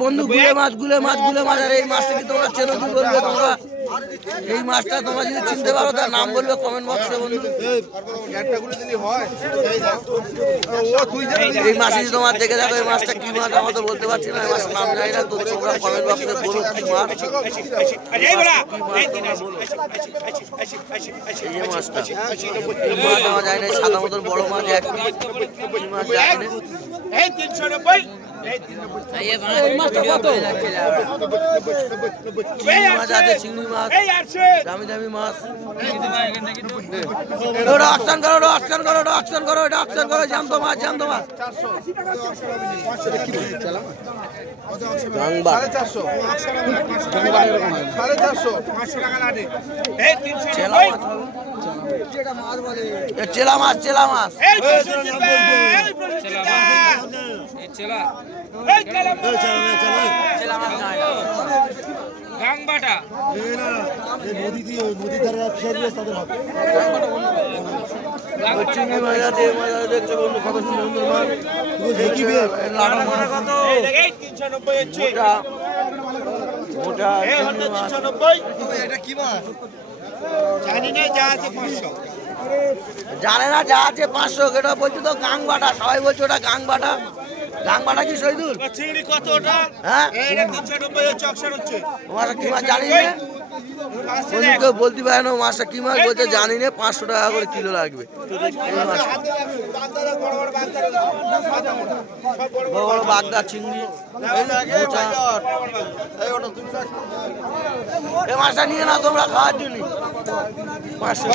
বন্ধু গুলে মাছ আর এই মাছটা কি তোমরা চেনো? কি বলবে তোমরা? এই মাছটা তোমরা যদি চিনতে পারো তার নাম বলবে কমেন্ট বক্সে বন্ধু। এই মাছ যদি তোমার দেখে দেখো এই মাছটা কি মাছ আমরা তো বলতে পারছি না, এই মাছটার নাম জানি না, তো তোমরা কমেন্ট বক্সে বলো কি মাছ। এই মাছটা এই মাছ আমার জানি না, সাদা মতন বড় মাছ এক মাছ জানি না। মাছ আছে, চিংড়ি মাছ, দামি দামি মাছ। অকশন করো, জ্যান্ত মাছ। চেলা মাছ গাংবাটা চিংড়ি মাছ আছে, দেখছো বন্ধু কত সুন্দর মাছ। জানে না যা আছে 500, এটা বলছো তো গাংবাটা, সবাই বলছে ওটা গাংবাটা। গাংবাটা কি শহীদুল? চিংড়ি কত ওটা? হ্যাঁ 390 হচ্ছে, অকশন হচ্ছে। মাছটা কি মাছ জানি না, বন্ধুকে বলতে পারে না মাছটা কি মাছ, বলছে জানি না, 500 টাকা করে কিলো লাগবে। বড় বড় বাগদা চিংড়ি, এই মাছটা নিয়ে না তোমরা খাওয়ার জন্য 500।